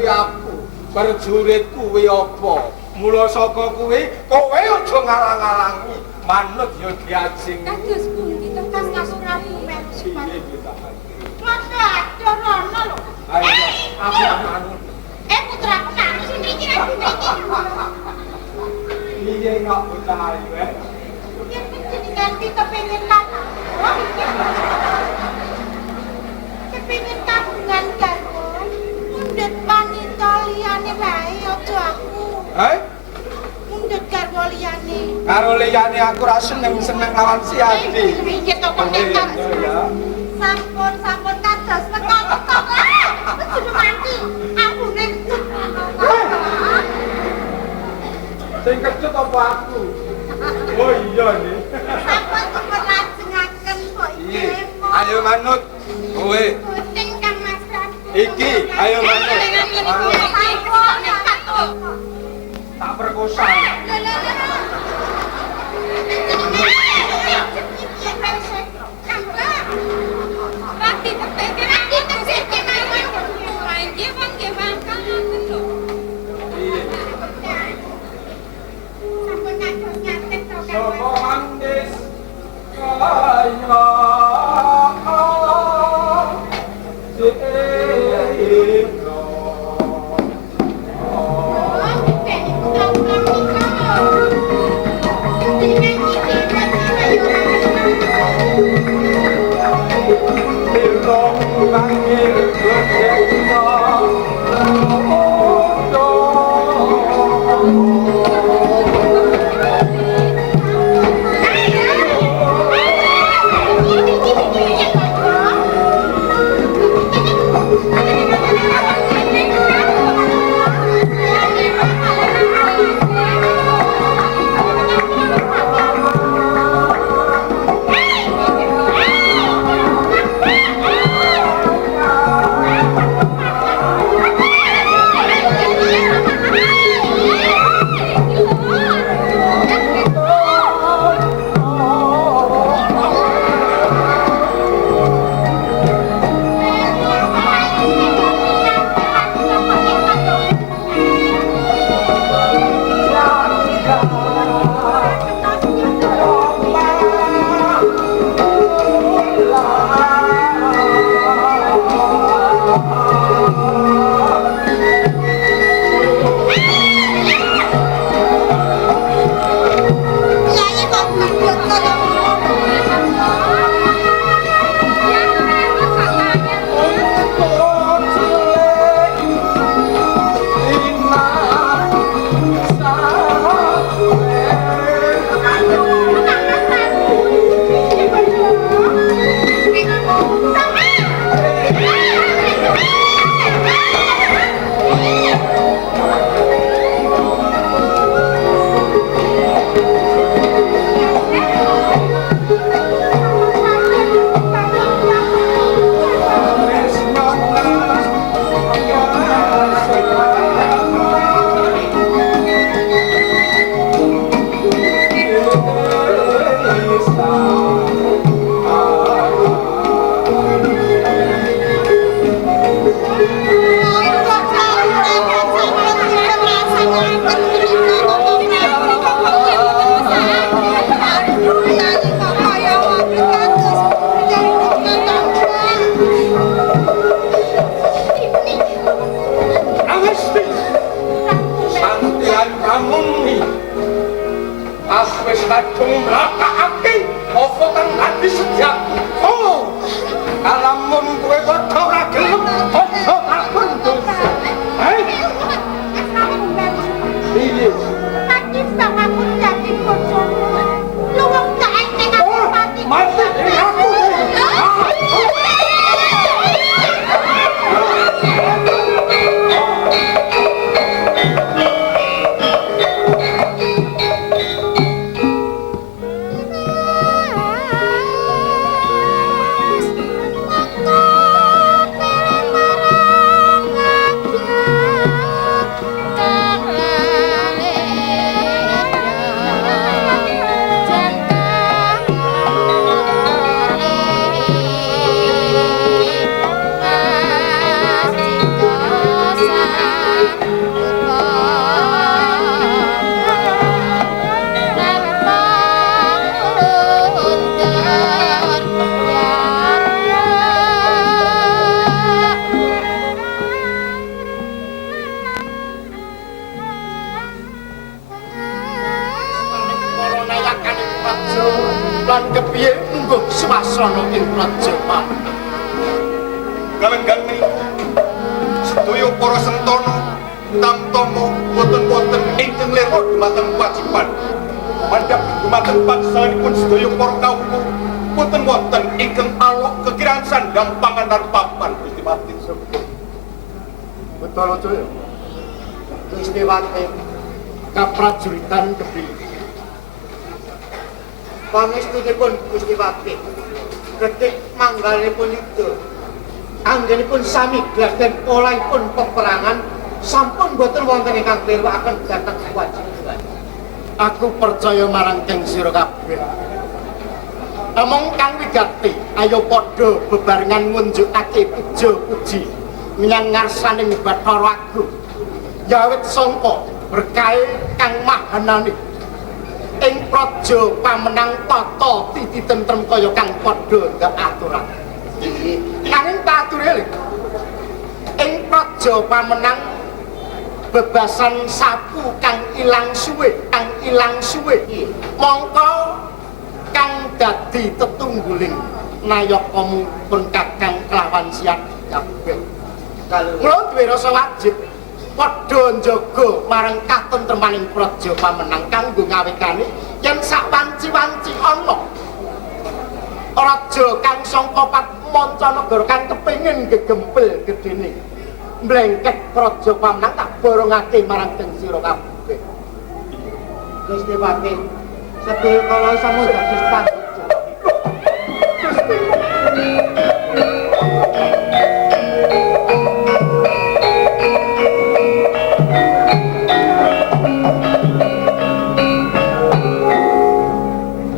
kuwi aku. Prajurit kuwi apa? Mula saka kuwi kowe aja ngalang-alangi. Manut ya diajeng. Kados pundi to Kas Prabu melu Piye kita? Masa rono lho. Ayo, aku anu. Putraku nang sini iki aku iki. Piye kok bocah ayu Yen jenengan kepengin kata. Kepengin kagungan garwa. Mundhut wanita liyane wae aja aku. Mundhut garwa liyane. Karo liyane aku ra seneng lawan si Adi. Piye to kok Sampun kados mekak-mekak. Wis mati. Aku ning Sing kecut apa aku? Oh iya nih. sampun dipun lajengaken kok iki. Ayo manut. Kowe. Kuting Kang Mas Prabu. Iki, ayo manut. Manut. Sampun. Tak perkosa. Sopo mandis kaya kadung mrakakake apa kang ati sejak. Oh, kalamun kowe padha ora gelem aja takon dosa. Piye? Mati sama aku dadi bojomu. Lu wong gak enteng aku mati. Mati aku. praja lan kepiye mungguh swasana ing praja Pamenang. Kalenggan menika sedaya para sentana tamtama boten wonten ingkang lera dumateng kewajiban. Mandhap dumateng pangsalipun sedaya para kawula boten wonten ingkang alok kekiraan sandang panganan papan Gusti Pati. Betul Jaya. Gusti Pati kaprajuritan kepiye? Pangestunipun Gusti Pati. Detik manggalipun itu anggenipun sami gelar dan olehipun peperangan sampun boten wonten ingkang kliwakaken dhateng kewajiban. Aku percaya marang keng sira kabeh. Among kang wigati, ayo padha bebarengan ngunjukake puja-puji menyang ngarsaning Bathara Agung. Yawit sangka berkahe kang mahanani ing praja Pamenang tata titi tentrem kaya kang padha ndak aturan. Nanging tature ing praja Pamenang bebasan sapu kang ilang suwe mongko kang dadi tetungguling nayakamu pun kakang kelawan siat kabeh. Kula duwe rasa wajib padha njaga marang katentremaning praja Pamenang kanggo ngawekani yen sak wanci-wanci ana raja kang sangka Mancanegara kang kepengin gegempil gedene mlengket praja Pamenang tak borongake marang teng sira kabeh. Gusti Pati, sedaya kala sampun dados panggoda.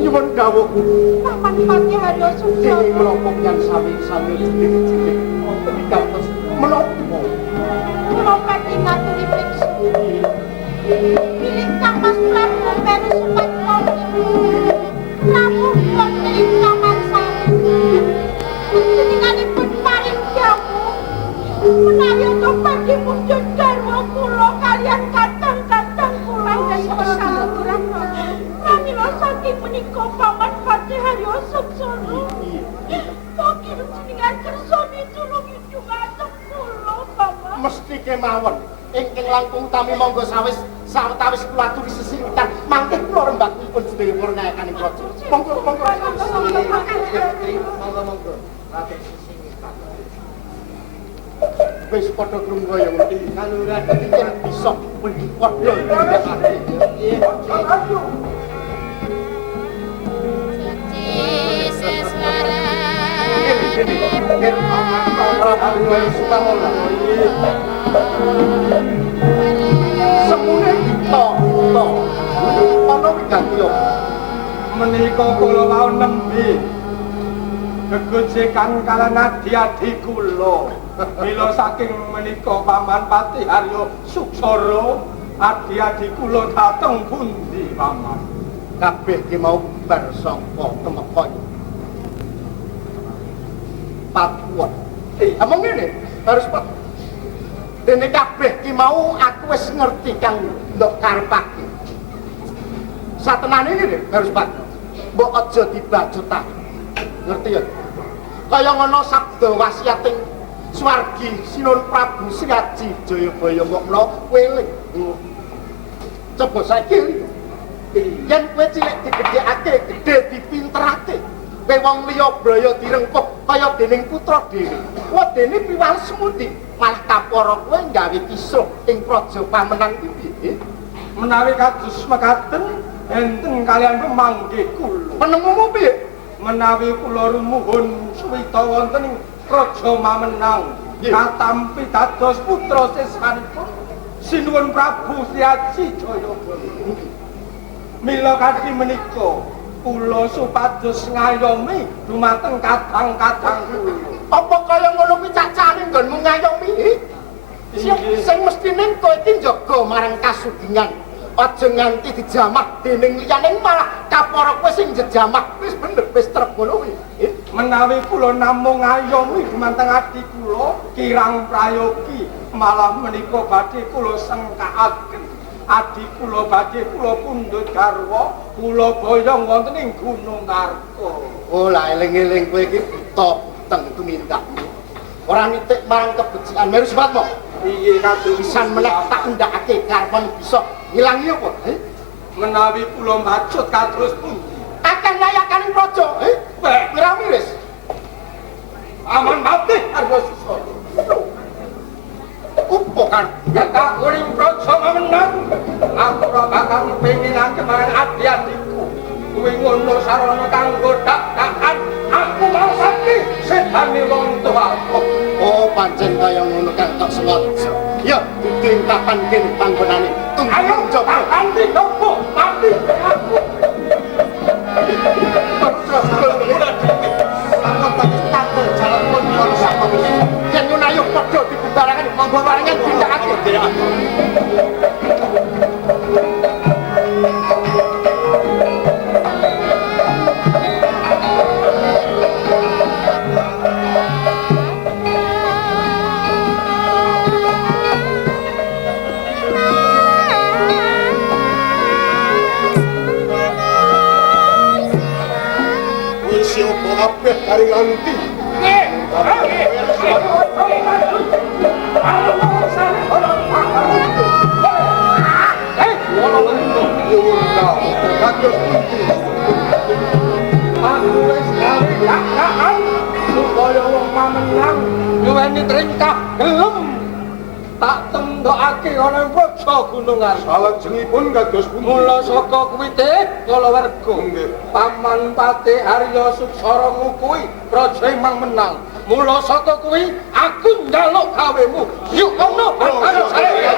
Nyuwun dawuh Paman Pati Haryo Sukso. dene mlompok yang sami-sami cilik-cilik wonten ing kampus menapa? Kula badhe ngaturi priksa. Pilih Kang Mas Prabu Peru Sumatera. Prabu wonten ing Taman Sari. Panjenenganipun paring dawuh menawi ento badhe mundhut garwa kula kaliyan kadang-kadang kula ing pesamuran. Pramila saking menika Paman Pati Haryo Sukso. Mungkin jenengan kersa mitulungi dhumateng kula, Paman. Mesti kemawon ingkang langkung tami monggo sawetawis kula aturi sesinggitan mangke kula rembakipun sedaya purnayakaning praja. Monggo. Monggo. Raden sesinggitan. Wis padha krungu ya ngerti kaluran yen bisa padha ndakake. Semune kita ana wiganti Menika kula wau nembe gegojekan kalan adi-adi kula. Mila saking menika Paman Pati Haryo Suksara adi-adi kula dhateng pundi Paman? kabeh ki mau bar saka temekon Papua. Among ngene harus Pak. Dene kabeh ki mau aku wis ngerti kang ndok karepake. Satenane ngene harus Pak. Mbok aja dibacutake. Ngerti ya? Kaya ngono sabda wasiating Swargi Sinun Prabu Sri Aji Jayabaya kok menawa kowe eling. Coba saiki yen kowe cilik digedhekake, gedhe dipinterake. Kowe wong liya braya direngkuh kaya dening putra dhewe. Wedene piwales semudi, malah kapara kowe gawe kisruh ing praja Pamenang iki piye? Menawi kados mekaten enten kalian pemangke kula. Penemumu piye? Menawi kula rumuhun suwita wonten ing praja Pamenang katampi dados putra sesanipun Sinuwun Prabu Sri Aji Jayabaya. Mila kanthi menika kula supados ngayomi dumateng kadang-kadang kula. Apa kaya ngono kuwi cacane nggonmu ngayomi? Sing mestine kowe iki njaga marang kasugingan. Aja nganti dijamah dening liyane malah kapara kowe sing jejamah. Wis bener wis trep ngono kuwi. Menawi kula namung ngayomi dumateng adi kula kirang prayogi malah menika badhe kula sengkakaken adi kula badhe kula pundhut garwa kula boyong wonten ing Gunung Arga. Oh, lah eling-eling kowe iki buta teng tumindakmu. Ora nitik marang kebecikan Meru Sebatmo. Piye kados Pisan meneh tak ndakake karepon bisa ngilangi apa? Menawi kula macut kados pundi? Akan layakaning praja, ora wiris. Aman mati Arga Susana. Upo kan? Yata kuring praja menang. Aku ora bakal penginake marang adi-adiku. Kuwi ngono sarana kanggo dak-dakan. Aku mau sakti sedane wong tuaku. Oh, pancen kaya ngono kan tok sengaja. Ya, dudu kapan kene panggonane. Ayo coba anti nopo mati aku. Yen ngono ayo padha dibubaraken monggo warangan tindakake. Kabeh kari nganti. Aku wis gawe dak-dakan supaya wong mamenang nyuweni tringkah gelem tak tendokake ana praja Gunung Arga. Salajengipun kados pundi? Mula saka kuwi Kalawarga. Paman Patih Arya Suksara ngukui praja Imang menang. Mula saka kuwi aku njaluk gawemu. Yuk ono karo saya.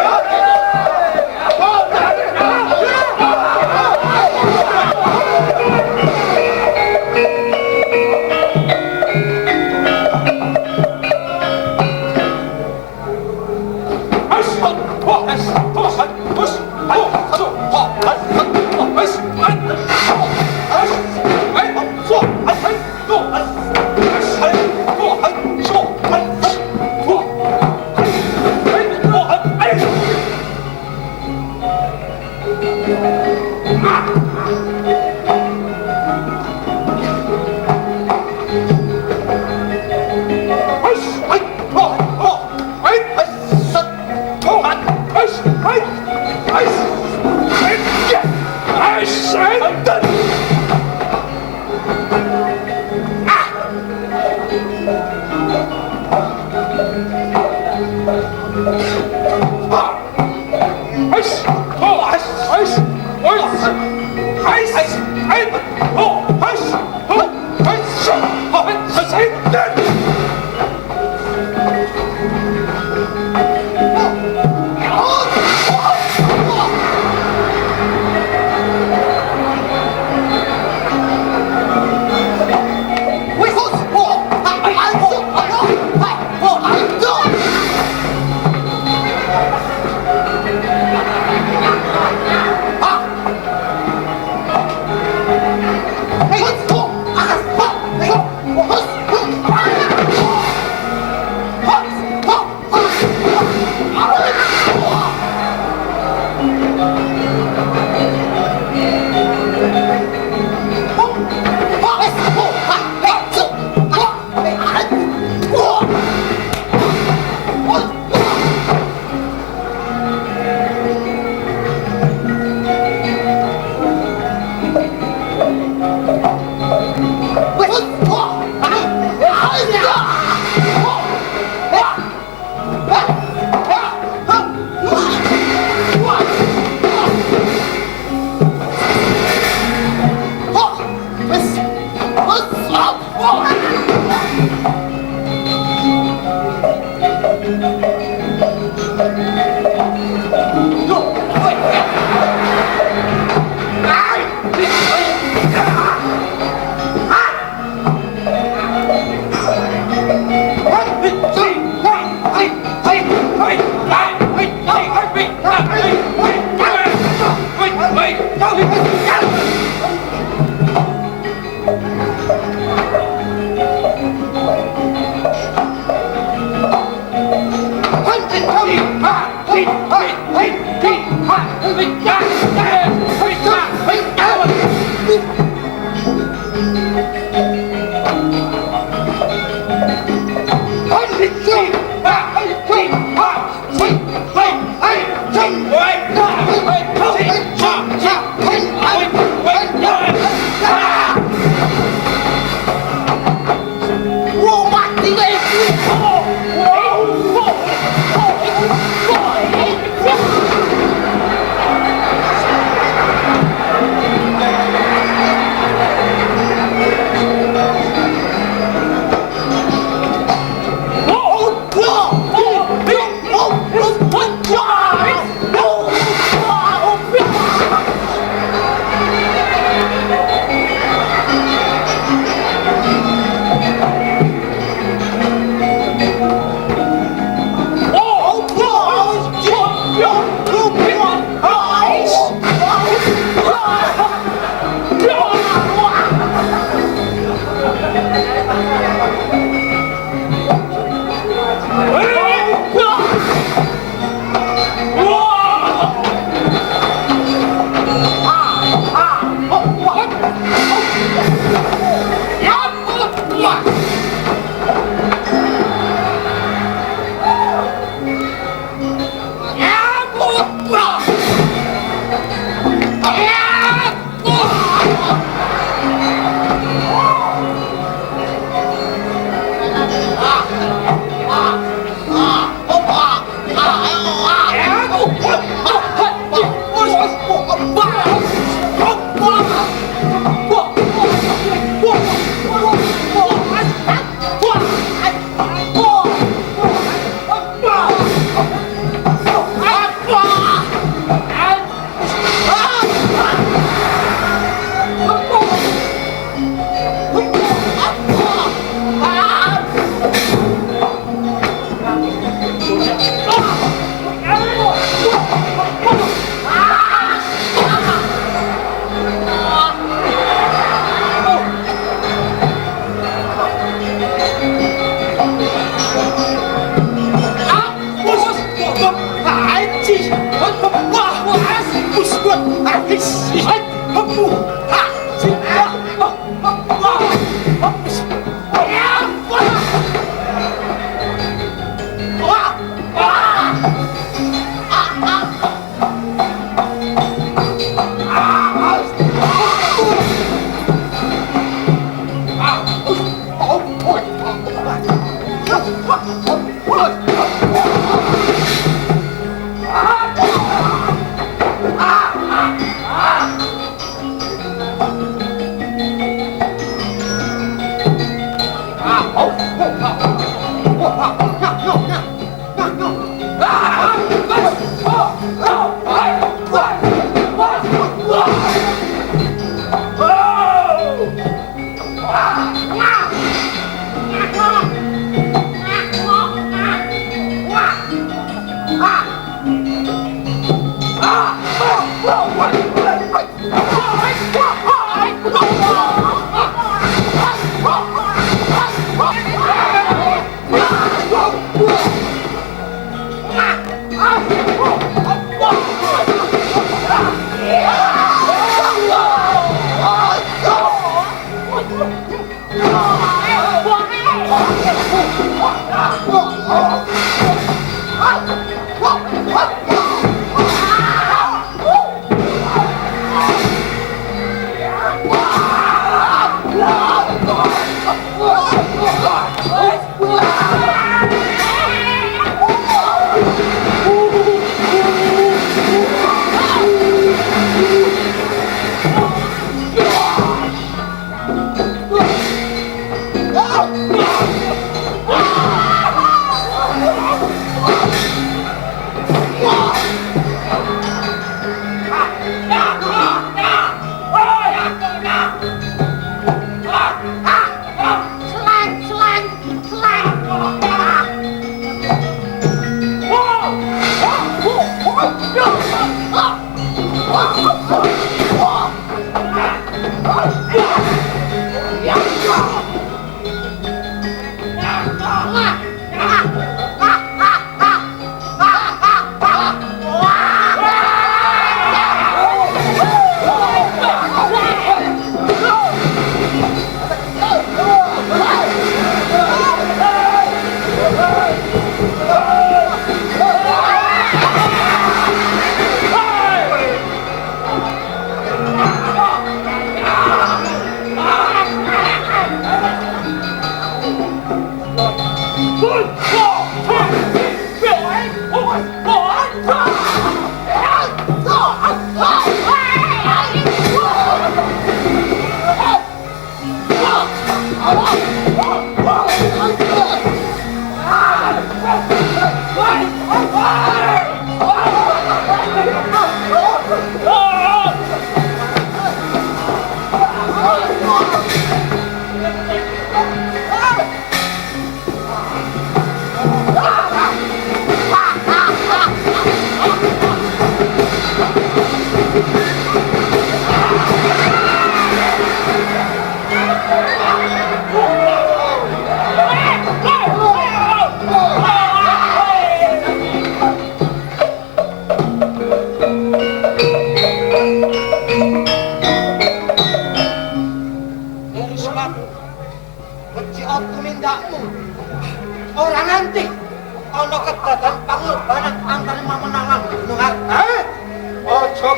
Hey!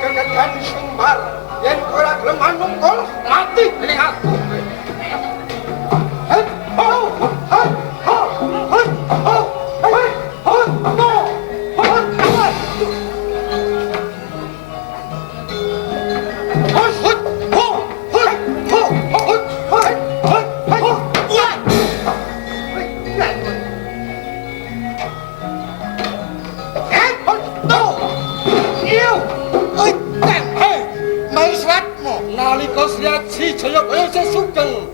kekegani Sembar. Yen kowe ora gelem manungkul, mati ning aku. Jayabaya sesugeng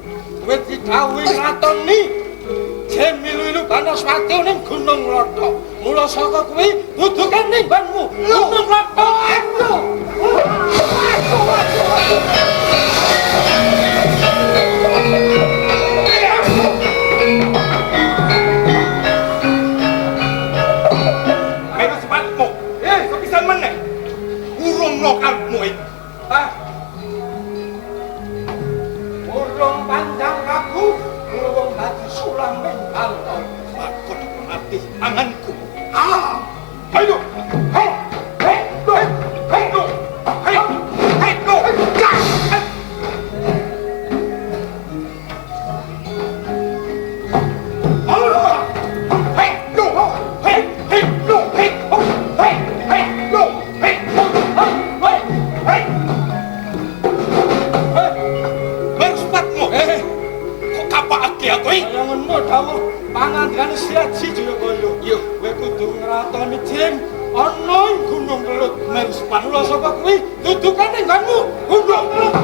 kowe didhawuhi ngatoni jen milu-milu Banaswati ning Gunung Lothok. Mula saka kuwi dudukan ning nggonmu Gunung Lothok. Melu sepatmu. Sepisan meneh. Urungno kalmu iki. Urung pandang aku, urung dadi sulam ning balto. Makut mati anganku. Ayo. Pangandikane Siaji Jayabaya. Yo, kowe kudu ngratoni jen ana ing Gunung Kelut. Merus panula saka kuwi dudukan ning nggonmu Gunung Kelut.